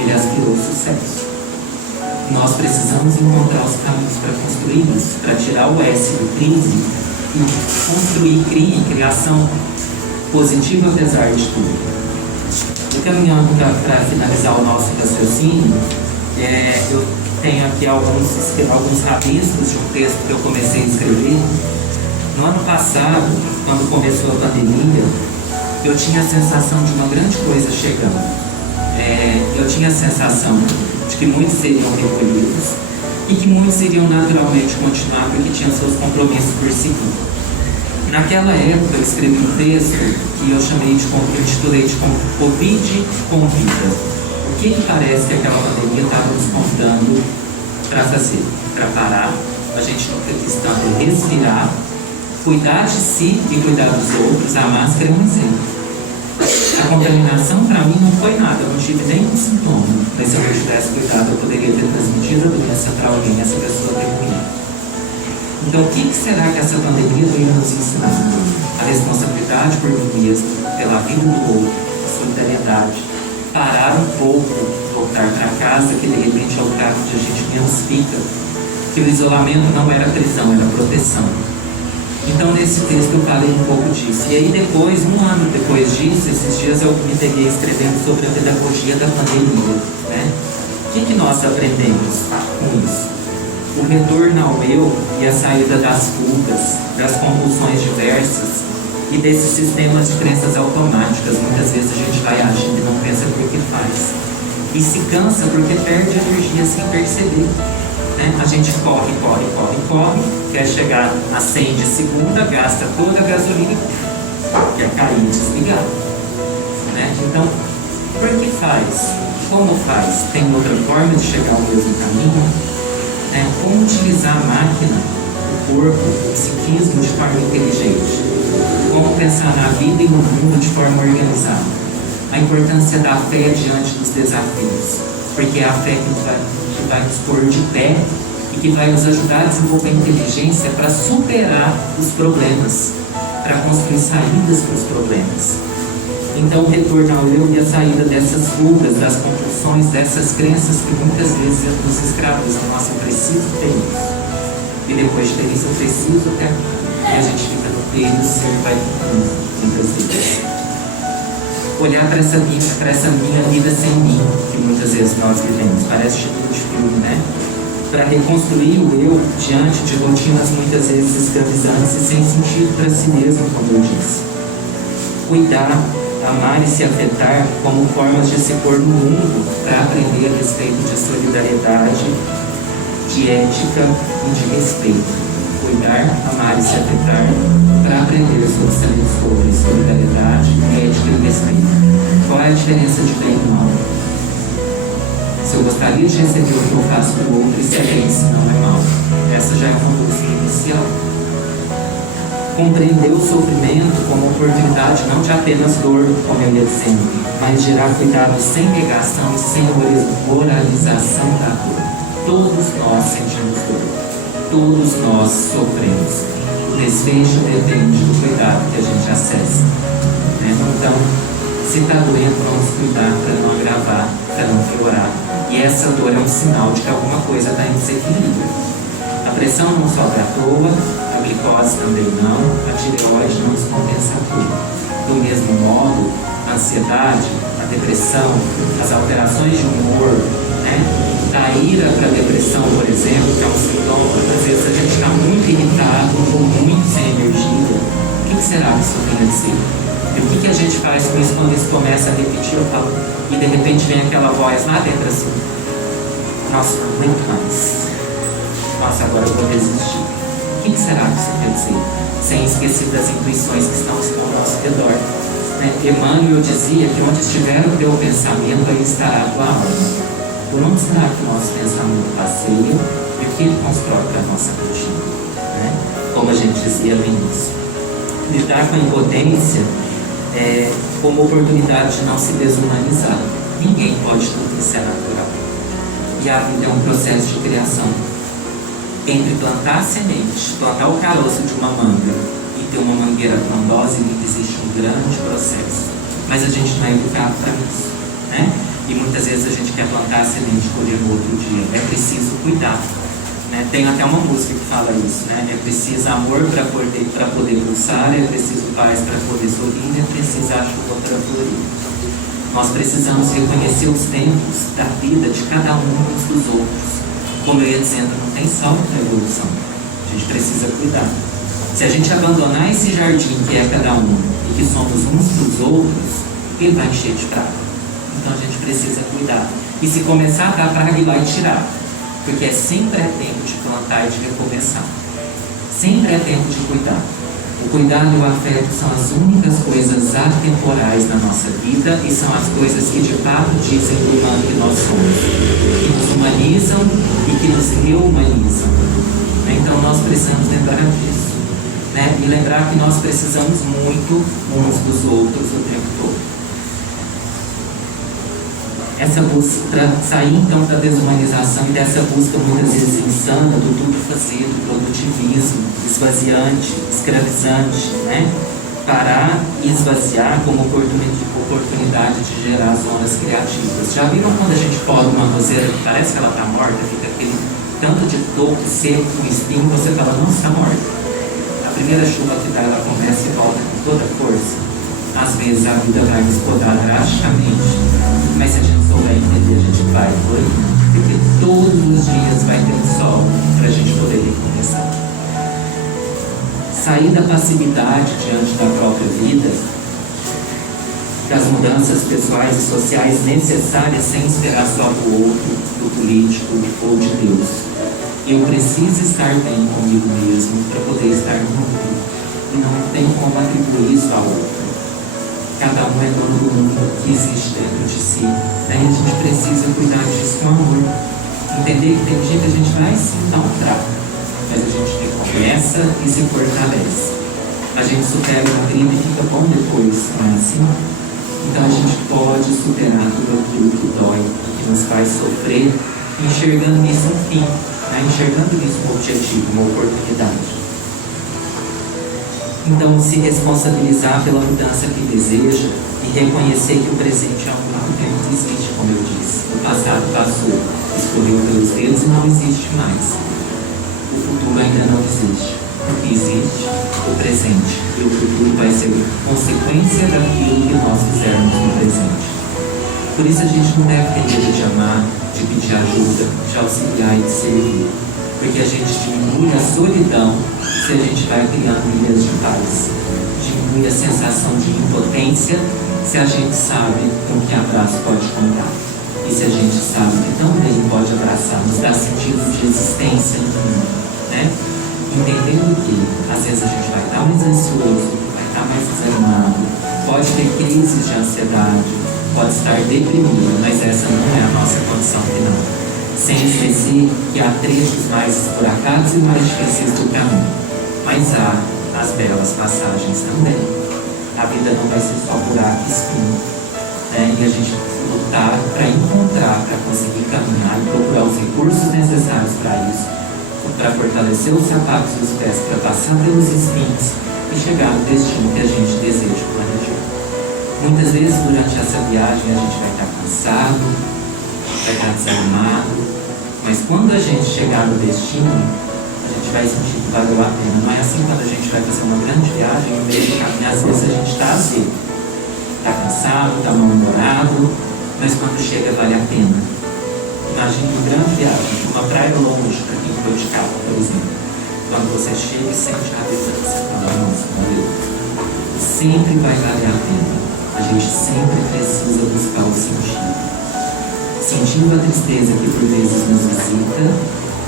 Ele aspirou ao sucesso. Nós precisamos encontrar os caminhos para construir isso, para tirar o S do crise e construir criação positiva apesar de tudo. E caminhando para finalizar o nosso raciocínio, eu tenho aqui alguns rabiscos de um texto que eu comecei a escrever. No ano passado, quando começou a pandemia, eu tinha a sensação de uma grande coisa chegando. Eu tinha a sensação de que muitos seriam recolhidos e que muitos iriam naturalmente continuar porque tinham seus compromissos por seguir. Naquela época, eu escrevi um texto que eu intitulei de Covid Convida. O que parece que aquela pandemia estava nos convidando para fazer? Para parar, a gente nunca quis tanto respirar, cuidar de si e cuidar dos outros. A máscara é um exemplo. A contaminação para mim não foi nada, eu não tive nenhum sintoma, mas se eu tivesse cuidado eu poderia ter transmitido a doença para alguém, essa pessoa ter morrido. Então o que será que essa pandemia veio nos ensinar? A responsabilidade por mim mesmo, pela vida do outro, a solidariedade, parar um pouco, voltar para casa, que de repente é o lugar onde a gente menos fica, que o isolamento não era prisão, era proteção. Então, nesse texto eu falei um pouco disso. E aí depois, um ano depois disso, esses dias eu me peguei escrevendo sobre a pedagogia da pandemia, né? que nós aprendemos com isso? O retorno ao eu e a saída das fugas, das compulsões diversas e desses sistemas de crenças automáticas. Muitas vezes a gente vai agindo e não pensa porque faz. E se cansa porque perde energia sem perceber. Né? A gente corre, quer chegar, acende a segunda, gasta toda a gasolina, quer cair e desligar. Né? Então, por que faz? Como faz? Tem outra forma de chegar ao mesmo caminho? Como utilizar a máquina, o corpo, o psiquismo de forma inteligente? Como pensar na vida e no mundo de forma organizada? A importância da fé diante dos desafios, porque é a fé que vai nos pôr de pé e que vai nos ajudar a desenvolver inteligência para superar os problemas, para construir saídas para os problemas. Então, o retorno ao eu e a saída dessas fugas, das compulsões, dessas crenças que muitas vezes nos escravizam. Nossa, eu preciso ter isso. E depois de ter isso, eu preciso ter. E a gente fica no meio do ser, vai muitas vezes. Olhar para essa minha vida sem mim, que muitas vezes nós vivemos. Parece tipo de filme, né? Para reconstruir o eu diante de rotinas muitas vezes escravizantes e sem sentido para si mesmo, como eu disse. Cuidar, amar e se afetar como formas de se pôr no mundo para aprender a respeito de solidariedade, de ética e de respeito. Cuidar, amar e se afetar para aprender sobre solidariedade, ética e respeito. Qual é a diferença de bem e mal? Se eu gostaria de receber o que eu faço para o outro, isso é bem, se não é mal. Essa já é uma luz inicial. Compreender o sofrimento como oportunidade não de apenas dor, como eu ia dizendo, mas gerar cuidado sem negação e sem moralização da dor. Todos nós sentimos dor, todos nós sofremos. O desfecho depende do cuidado que a gente acessa. Né? Então, se está doendo, vamos cuidar para não agravar, para não piorar. E essa dor é um sinal de que alguma coisa está em desequilíbrio. A pressão não sobe à toa, a glicose também não, a tireoide não descompensa tudo. Do mesmo modo, a ansiedade, a depressão, as alterações de humor, né? Da ira para a depressão, por exemplo, que é um sintoma, às vezes a gente está muito irritado ou muito sem energia. O que será que isso tem a dizer? E o que a gente faz com isso quando isso começa a repetir? Eu falo, e de repente vem aquela voz lá dentro assim: nossa, não aguento mais. Nossa, agora eu vou resistir. O que será que isso quer dizer? Sem esquecer das intuições que estão ao nosso redor. Né? Emmanuel dizia que onde estiver o teu pensamento, aí estará a tua alma. Por onde será que o nosso pensamento passeia e o que ele constrói para a nossa rotina? Né? Como a gente dizia no início. Lidar com a impotência é como oportunidade de não se desumanizar. Ninguém pode tudo, isso é natural. E a vida é um processo de criação. Entre plantar a semente, plantar o caroço de uma manga e ter uma mangueira frondosa, existe um grande processo. Mas a gente não é educado para isso. Né? E muitas vezes a gente quer plantar a semente e colher no outro dia. É preciso cuidar. Né? Tem até uma música que fala isso. Né? É preciso amor para poder pulsar, é preciso paz para poder sorrir, é preciso a chuva para florir. Nós precisamos reconhecer os tempos da vida de cada um uns dos outros. Como eu ia dizendo, não tem salto para a evolução. A gente precisa cuidar. Se a gente abandonar esse jardim que é cada um e que somos uns dos outros, ele vai encher de praga. Então a gente precisa cuidar. E se começar a dar praga, ir lá e tirar. Porque sempre é tempo de plantar e de recomeçar. Sempre é tempo de cuidar. O cuidado e o afeto são as únicas coisas atemporais na nossa vida e são as coisas que de fato dizem do humano que nós somos, que nos humanizam e que nos reumanizam. Então nós precisamos lembrar disso, né? E lembrar que nós precisamos muito uns dos outros o tempo todo. Essa busca, para sair então da desumanização e dessa busca muitas vezes insana do tudo fazer, do produtivismo, esvaziante, escravizante, né? Parar e esvaziar como oportunidade de gerar zonas criativas. Já viram quando a gente poda uma roseira que parece que ela está morta, fica aquele tanto de toco seco, um espinho, você fala, não está morta. A primeira chuva que dá, ela começa e volta com toda força. Às vezes a vida vai nos podar drasticamente, mas se a gente souber entender, a gente vai porque todos os dias vai ter um sol para a gente poder recomeçar. Sair da passividade diante da própria vida, das mudanças pessoais e sociais necessárias sem esperar só do outro, do político ou de Deus. Eu preciso estar bem comigo mesmo para poder estar no mundo. E não tem como atribuir isso ao outro. Cada um é dono do mundo que existe dentro de si. Daí a gente precisa cuidar disso com amor. Entender que tem dia que a gente vai sim dar um trago, mas a gente recomeça e se fortalece. A gente supera uma crise e fica bom depois, não é assim? Então a gente pode superar tudo aquilo que dói, que nos faz sofrer, enxergando nisso um fim, né? Enxergando nisso um objetivo, uma oportunidade. Então, se responsabilizar pela mudança que deseja e reconhecer que o presente há muito tempo existe, como eu disse. O passado passou, escorreu pelos dedos e não existe mais. O futuro ainda não existe. O que existe, o presente. E o futuro vai ser consequência daquilo que nós fizermos no presente. Por isso a gente não deve ter medo de amar, de pedir ajuda, de auxiliar e de servir. Porque a gente diminui a solidão se a gente vai criando ilhas de paz. Diminui a sensação de impotência se a gente sabe com que abraço pode contar. E se a gente sabe que também pode abraçar, nos dá sentido de existência no mundo, né? Entendendo que às vezes a gente vai estar mais ansioso, vai estar mais desanimado, pode ter crises de ansiedade, pode estar deprimido, mas essa não é a nossa condição final. Sem esquecer que há trechos mais esburacados e mais difíceis do caminho, mas há as belas passagens também. A vida não vai ser só buraco e espinho, né? E a gente lutar para encontrar, para conseguir caminhar e procurar os recursos necessários para isso, para fortalecer os sapatos e os pés, para passar pelos espinhos e chegar no destino que a gente deseja planejar. Muitas vezes durante essa viagem a gente vai estar cansado, vai estar desanimado, mas quando a gente chegar no destino, a gente vai sentir que valeu a pena. Não é assim quando a gente vai fazer uma grande viagem, no meio do caminho, às vezes a gente está assim, está cansado, está mal-humorado, mas quando chega vale a pena. Imagine uma grande viagem, uma praia longe, para quem foi de carro, por exemplo. Quando você chega e sente a distância, fala, nossa, valeu. Sempre vai valer a pena. A gente sempre precisa buscar o sentido. Sentindo a tristeza que por vezes nos visita,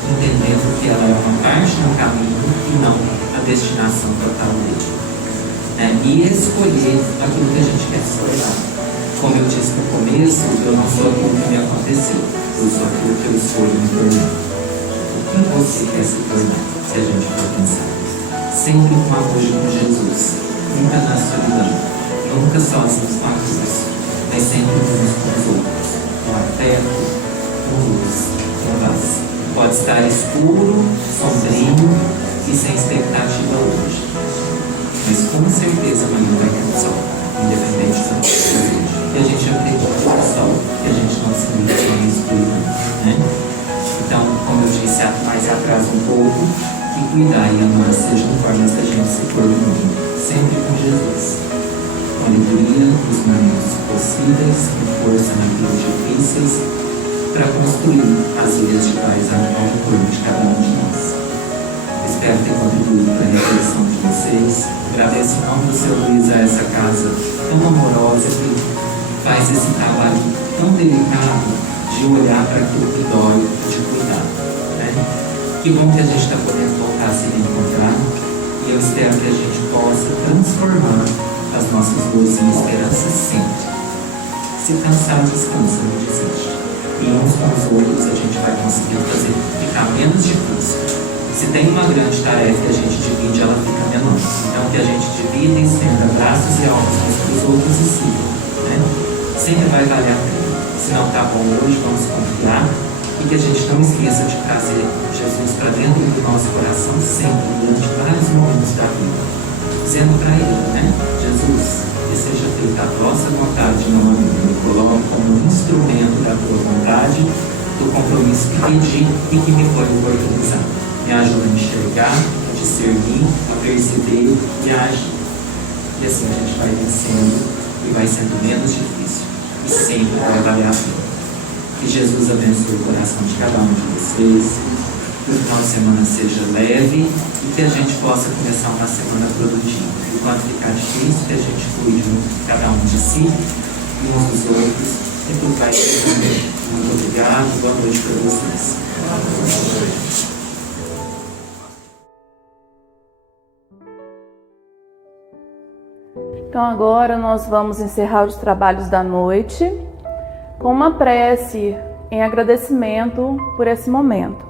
entendendo que ela é uma parte do caminho e não a destinação total dele. E escolher aquilo que a gente quer se tornar. Como eu disse no começo, eu não sou aquilo que me aconteceu, eu sou aquilo que eu escolho me tornar. O que você quer se tornar, se a gente for pensar? Sempre com apoio com Jesus, nunca na solidão, nunca sozinhos com a cruz, mas sempre uns com os outros, com afeto, com luz, com paz. Pode estar escuro, sombrio e sem expectativa hoje, mas com certeza amanhã vai ter um sol, independente do que seja. E a gente acredita no sol, que a gente não se limita a escuridão, né? Então, como eu disse mais atrás um pouco, que cuidar e amar sejam formas da gente se pôr no mundo, sempre com Jesus. Com alegria nos momentos possíveis, com força naqueles difíceis, para construir as ilhas de paz ao entorno de cada um de nós. Espero ter contribuído para a reflexão de vocês. Agradeço em nome do seu Luiz a essa casa tão amorosa que faz esse trabalho tão delicado de olhar para aquilo que dói e de cuidar, né? Que bom que a gente está podendo voltar a se reencontrar e eu espero que a gente possa transformar as nossas dores em esperanças sempre. Se cansar, descansa, não desiste. E uns com os outros a gente vai conseguir fazer ficar menos difícil. Se tem uma grande tarefa que a gente divide, ela fica menor. Então que a gente divida e estenda braços e almas uns para os outros e siga, né? Sempre vai valer a pena. Se não está bom hoje, vamos confiar e que a gente não esqueça de trazer Jesus para dentro do nosso coração sempre, durante vários momentos da vida. Dizendo para Ele, né? Jesus, que seja feita a vossa vontade, não a minha. Me coloco como um instrumento da tua vontade, do compromisso que pedi e que me foi oportunizado. Me ajuda a enxergar, a discernir, a perceber e a agir. E assim a gente vai vencendo e vai sendo menos difícil. E sempre vai valer a pena. Que Jesus abençoe o coração de cada um de vocês. Que o final de semana seja leve e que a gente possa começar uma semana produtiva. E quando ficar difícil, que a gente cuide cada um de si e uns dos outros. E tudo vai ser bem. Muito obrigado. Boa noite para vocês. Então agora nós vamos encerrar os trabalhos da noite com uma prece em agradecimento por esse momento.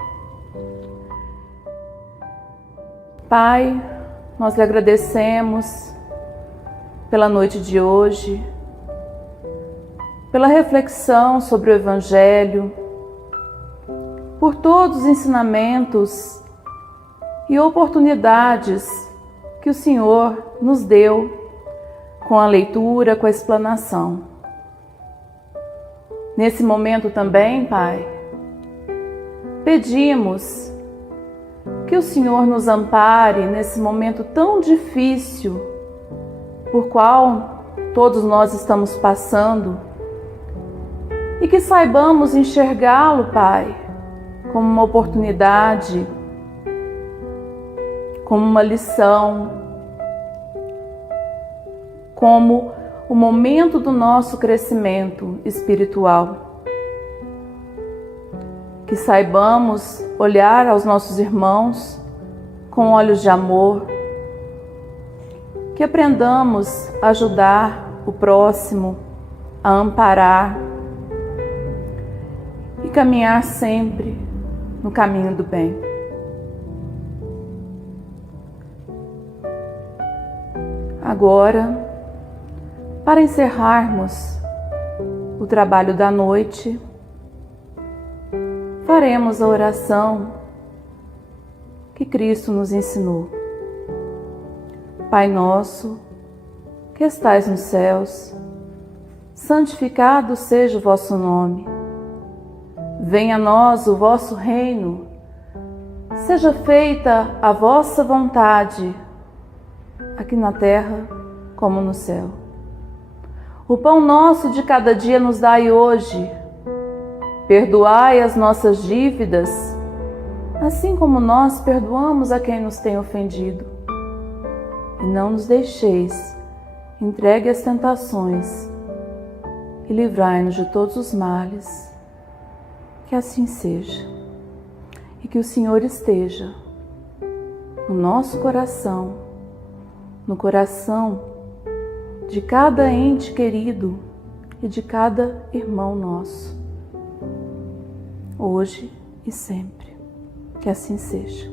Pai, nós lhe agradecemos pela noite de hoje, pela reflexão sobre o Evangelho, por todos os ensinamentos e oportunidades que o Senhor nos deu com a leitura, com a explanação. Nesse momento também, Pai, pedimos que o Senhor nos ampare nesse momento tão difícil por qual todos nós estamos passando e que saibamos enxergá-lo, Pai, como uma oportunidade, como uma lição, como o momento do nosso crescimento espiritual. Que saibamos olhar aos nossos irmãos com olhos de amor, que aprendamos a ajudar o próximo, a amparar e caminhar sempre no caminho do bem. Agora, para encerrarmos o trabalho da noite, faremos a oração que Cristo nos ensinou. Pai nosso, que estais nos céus, santificado seja o vosso nome. Venha a nós o vosso reino. Seja feita a vossa vontade, aqui na terra como no céu. O pão nosso de cada dia nos dai hoje. Perdoai as nossas dívidas, assim como nós perdoamos a quem nos tem ofendido. E não nos deixeis entregue às tentações, e livrai-nos de todos os males. Que assim seja. E que o Senhor esteja no nosso coração, no coração de cada ente querido e de cada irmão nosso, hoje e sempre. Que assim seja.